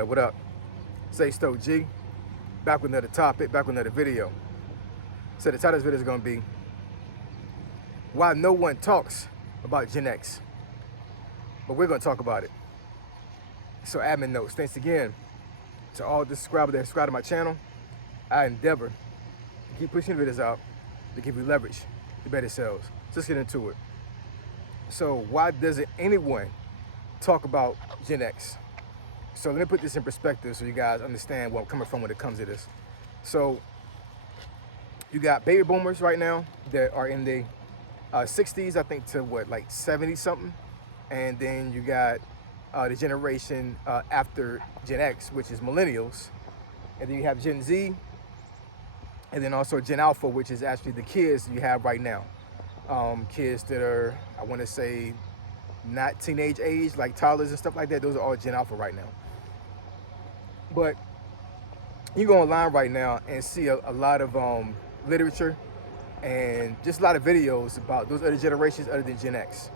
What up? Say Stoke G, back with another topic, back with another video. So the title of this video is gonna be why no one talks about Gen X, but we're gonna talk about it. So admin notes, thanks again to all the subscribers that subscribe to my channel. I endeavor to keep pushing videos out to give you leverage to better sales. So let's get into it. So why doesn't anyone talk about Gen X? So let me put this in perspective so you guys understand where I'm coming from when it comes to this. So you got baby boomers right now that are in the 60s, I think, to what, like 70 something. And then you got the generation after Gen X, which is millennials. And then you have Gen Z, and then also Gen Alpha, which is actually the kids you have right now. Kids that are, I want to say, not teenage age, like toddlers and stuff like that. Those are all Gen Alpha right now. But you go online right now and see a lot of literature and just a lot of videos about those other generations other than Gen X.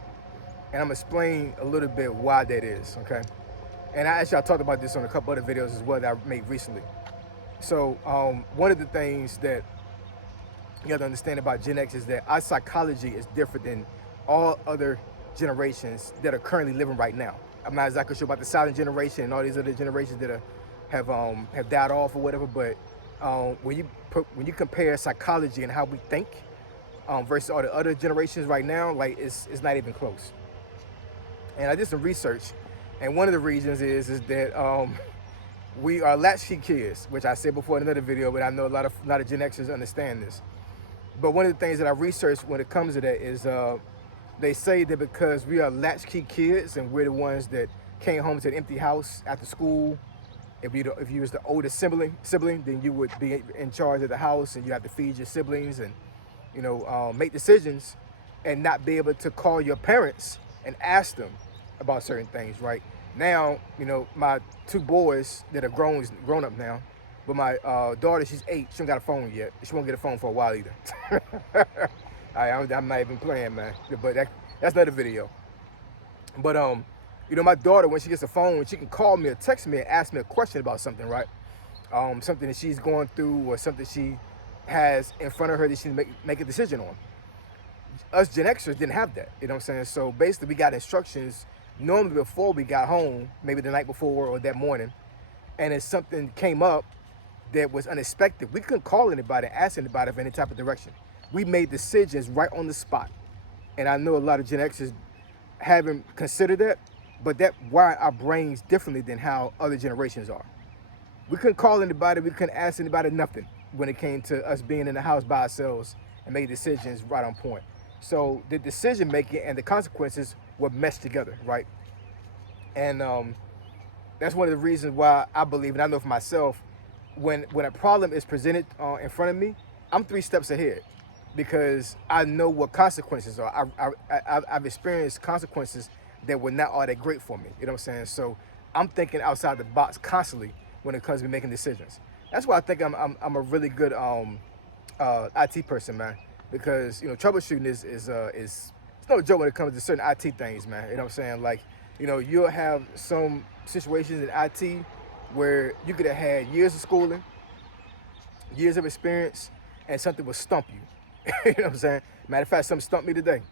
And I'm gonna explain a little bit why that is, okay? And I talked about this on a couple other videos as well that I made recently. So one of the things that you have to understand about Gen X is that our psychology is different than all other generations that are currently living right now. I'm not exactly sure about the silent generation and all these other generations that have died off or whatever, but when you compare psychology and how we think versus all the other generations right now, like it's not even close. And I did some research, and one of the reasons is that we are latchkey kids, which I said before in another video, but I know a lot of Gen Xers understand this. But one of the things that I researched when it comes to that is they say that because we are latchkey kids and we're the ones that came home to an empty house after school, if you was the oldest sibling, then you would be in charge of the house and you have to feed your siblings and make decisions and not be able to call your parents and ask them about certain things. Right now, my two boys that are grown up now, but my daughter, she's 8. She don't got a phone yet. She won't get a phone for a while either. I'm not even playing, man. But that's another video. But my daughter, when she gets a phone, she can call me or text me and ask me a question about something, right? Something that she's going through or something she has in front of her that she make a decision on. Us Gen Xers didn't have that, you know what I'm saying? So basically we got instructions normally before we got home, maybe the night before or that morning, and if something came up that was unexpected, we couldn't call anybody, ask anybody for any type of direction. We made decisions right on the spot. And I know a lot of Gen Xers haven't considered that, but that wired our brains differently than how other generations are. We couldn't call anybody, we couldn't ask anybody nothing when it came to us being in the house by ourselves and make decisions right on point. So the decision making and the consequences were meshed together, right? And that's one of the reasons why I believe, and I know for myself, when a problem is presented in front of me, I'm 3 steps ahead because I know what consequences are. I've experienced consequences that were not all that great for me. You know what I'm saying? So I'm thinking outside the box constantly when it comes to making decisions. That's why I think I'm a really good IT person, man. Because troubleshooting is it's no joke when it comes to certain IT things, man. You know what I'm saying? Like you'll have some situations in IT where you could have had years of schooling, years of experience, and something will stump you. You know what I'm saying? Matter of fact, something stumped me today.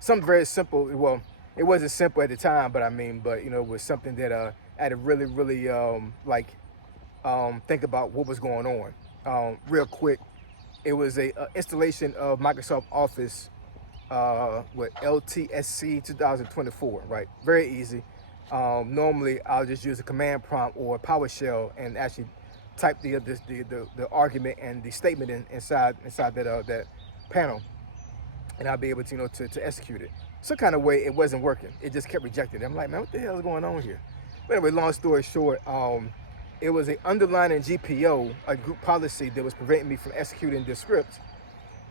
Something very simple. Well, it wasn't simple at the time, but it was something that I had to really think about what was going on. Real quick, it was a installation of Microsoft Office with LTSC 2024, right? Very easy. Normally, I'll just use a command prompt or a PowerShell and actually type the argument and the statement inside that panel, and I'll be able to to execute it. Some kind of way it wasn't working. It just kept rejecting it. I'm like, man, what the hell is going on here? But anyway, long story short, it was an underlying GPO, a group policy that was preventing me from executing the script,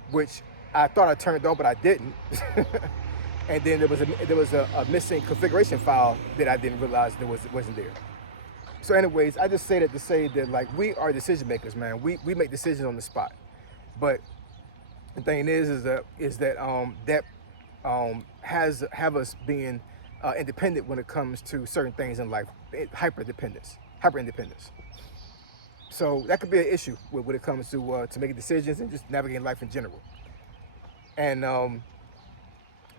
which I thought I turned on, but I didn't. And then there was a missing configuration file that I didn't realize wasn't there. So anyways, I just say that to say that like we are decision makers, man. We make decisions on the spot. But the thing is that have us being independent when it comes to certain things in life, hyper dependence. hyper independence. So that could be an issue when it comes to making decisions and just navigating life in general. And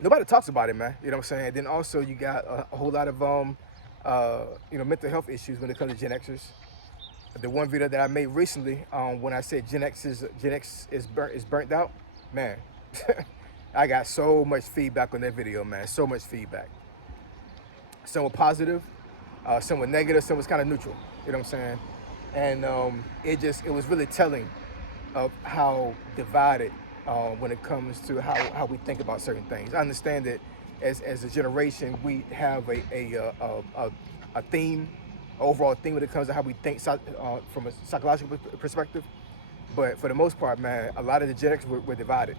nobody talks about it, man. You know what I'm saying? Then also you got a whole lot of mental health issues when it comes to Gen Xers. The one video that I made recently, when I said Gen X is burnt out, man, I got so much feedback on that video, man. So much feedback. Some were positive, some were negative, some was kind of neutral. You know what I'm saying? And it was really telling of how divided when it comes to how we think about certain things. I understand that as a generation, we have a theme, overall theme when it comes to how we think from a psychological perspective. But for the most part, man, a lot of the Gen X were divided.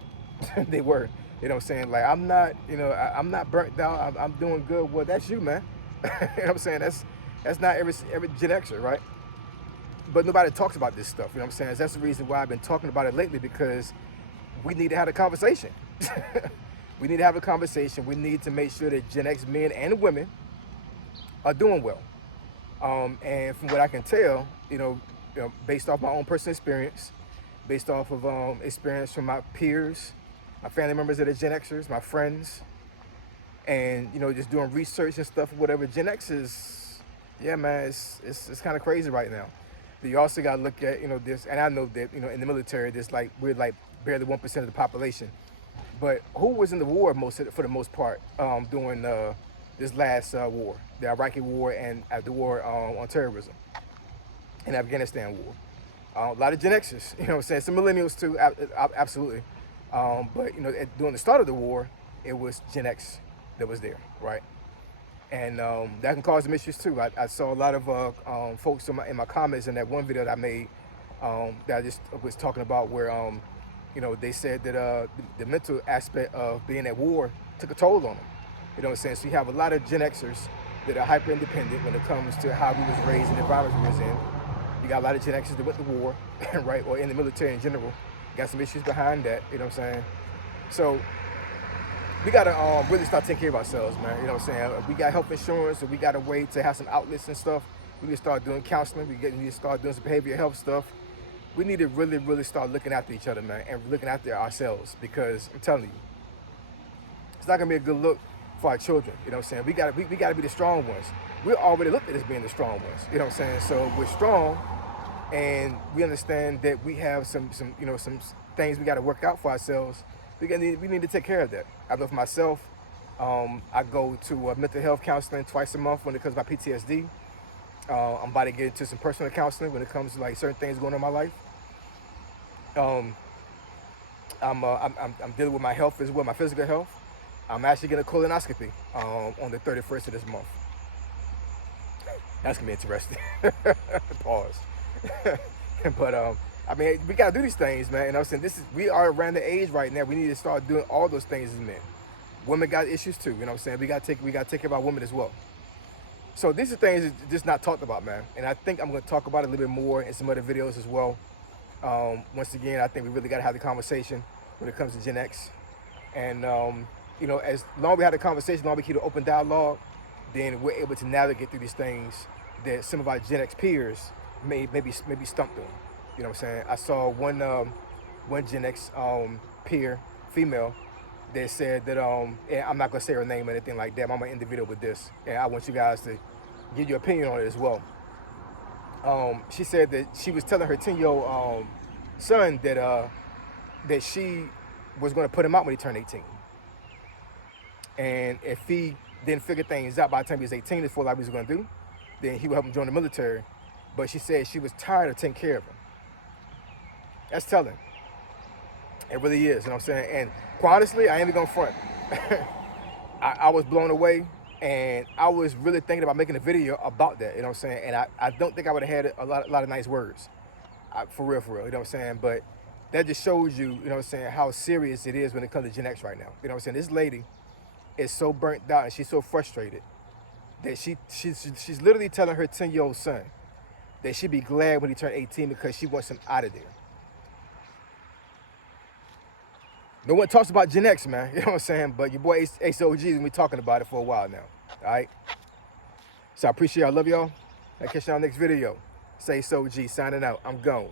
They were. You know what I'm saying? Like, I'm not burnt out. I'm doing good. Well, that's you, man. You know what I'm saying? That's not every Gen Xer, right? But nobody talks about this stuff. You know what I'm saying? That's the reason why I've been talking about it lately, because we need to have a conversation. We need to have a conversation. We need to make sure that Gen X men and women are doing well. And from what I can tell, based off my own personal experience, based off of experience from my peers, my family members that are Gen Xers, my friends, and just doing research and stuff, whatever. Gen X is, yeah, man, it's kind of crazy right now. But you also got to look at this, and I know that in the military, we're like barely 1% of the population. But who was in the war for the most part during this last war, the Iraqi war and the war on terrorism, and Afghanistan war? A lot of Gen Xers, you know what I'm saying? Some millennials too, absolutely. But during the start of the war, it was Gen X that was there, right? And that can cause some issues too. I saw a lot of folks in my comments in that one video that I made that I just was talking about, where they said that the mental aspect of being at war took a toll on them. You know what I'm saying? So you have a lot of Gen Xers that are hyper independent when it comes to how we was raised and the environment we was in. You got a lot of Gen Xers that went to war, right, or in the military in general. Got some issues behind that, you know what I'm saying? So we gotta really start taking care of ourselves, man. You know what I'm saying? We got health insurance, so we got a way to have some outlets and stuff. We need to start doing counseling. We need to start doing some behavioral health stuff. We need to really, really start looking after each other, man, and looking after ourselves, because I'm telling you, it's not gonna be a good look for our children. You know what I'm saying? We gotta be the strong ones. We're already looked at as being the strong ones. You know what I'm saying? So we're strong, and we understand that we have some things we got to work out for ourselves. We need to take care of that. I know for myself, I go to mental health counseling twice a month when it comes to my PTSD. I'm about to get into some personal counseling when it comes to like certain things going on in my life. I'm dealing with my health as well, my physical health. I'm actually getting a colonoscopy on the 31st of this month. That's gonna be interesting. Pause. But I mean, we gotta do these things, man. And I'm saying we are around the age right now. We need to start doing all those things as men. Women got issues too. You know what I'm saying? We gotta take care of our women as well. So these are things that just not talked about, man. And I think I'm gonna talk about it a little bit more in some other videos as well. Once again, I think we really gotta have the conversation when it comes to Gen X. And as long as we have the conversation, as long as we keep an open dialogue, then we're able to navigate through these things that some of our Gen X peers may be stumped on. You know what I'm saying? I saw one Gen X peer, female, that said that and I'm not gonna say her name or anything like that, but I'm gonna end the video with this, and I want you guys to give your opinion on it as well. She said that she was telling her 10-year-old son that she was going to put him out when he turned 18, and if he didn't figure things out by the time he was 18, that's what he was going to do, then he would help him join the military. But she said she was tired of taking care of him. That's telling. It really is, you know what I'm saying? And quite honestly, I ain't even gonna front. I was blown away, and I was really thinking about making a video about that, you know what I'm saying? And I don't think I would have had a lot of nice words, for real, you know what I'm saying? But that just shows you, you know what I'm saying, how serious it is when it comes to Gen X right now. You know what I'm saying? This lady is so burnt out and she's so frustrated that she's literally telling her 10-year-old son that she'd be glad when he turned 18 because she wants him out of there. No one talks about Gen X, man. You know what I'm saying? But your boy Ace OG has been talking about it for a while now. All right? So I appreciate y'all. I love y'all. I'll catch y'all next video. Say so G, signing out. I'm gone.